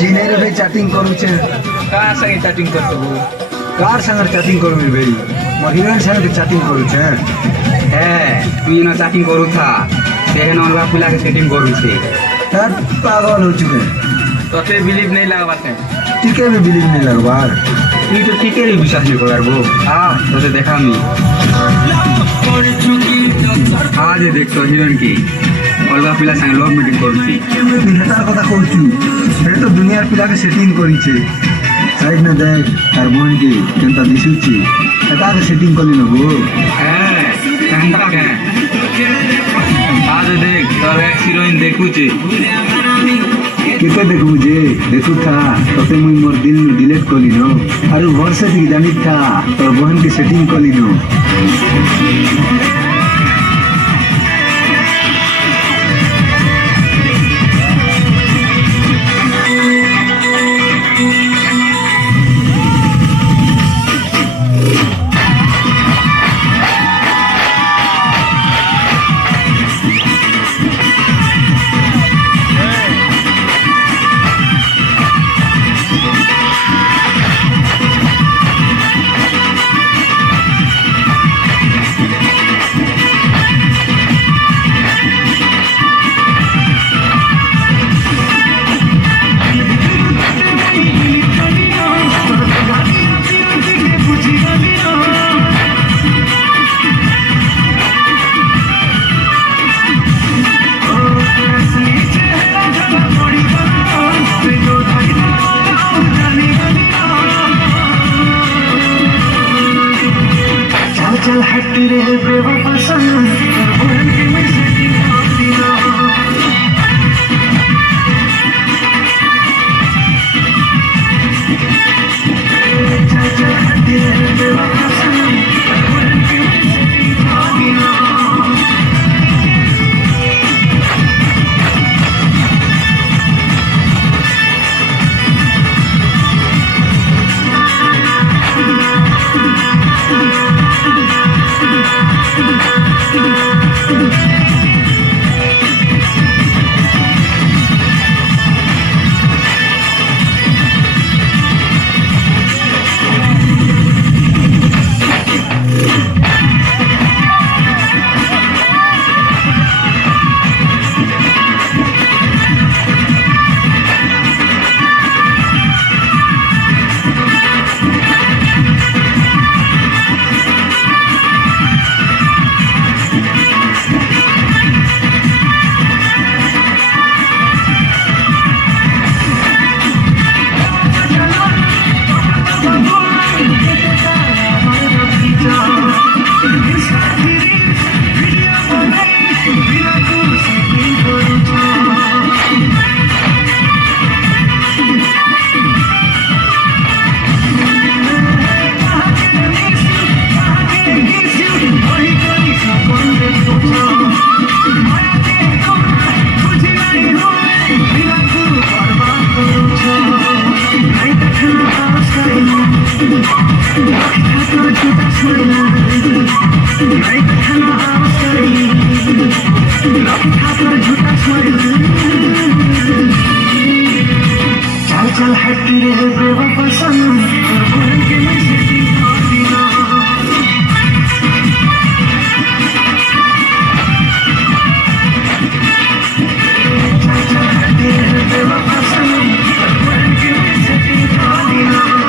चीनेर भाई चैटिंग करू छे कार संगे चैटिंग करतो कार संगे चैटिंग करू भाई महिला संगे चैटिंग करू छे है तू ना चैटिंग करू था तेहन अलगा पिला के सेटिंग करू छे यार पागल हो चुके तोते बिलीव नहीं लगवाते टीके भी बिलीव नहीं लगवार तू तो टीके रे विश्वास नहीं करबो हां तोते देखा मी आज देख तो हिरन की अलगा पिला संगे लव मीटिंग करू छी हेतार কথা কইছি এটা তো দুনিয়ার পিলাকে সেটিং করিছে সাইড না দেখ তার বোন কি কেনটা দিছুছি এটাকে সেটিং করি নেবো হ্যাঁ কেনটা কে आज देख তোর এক্স হিরোইন দেখুছি কেতে দেখু যে দেখু থা তোতে মুই মোর দিল নু ডিলিট করি নো আর ভরসা থেকে জানি থা তোর বোন কি সেটিং করি নো चल हट रे बेवफा सनम भूल के मैं सेटिंग करती ना चल हट रे बेवफा सनम भूल के मैं सेटिंग करती ना चल हट रे बेवफा सनम भूल के मैं सेटिंग करती ना चल हट रे बेवफा सनम भूल के मैं सेटिंग करती ना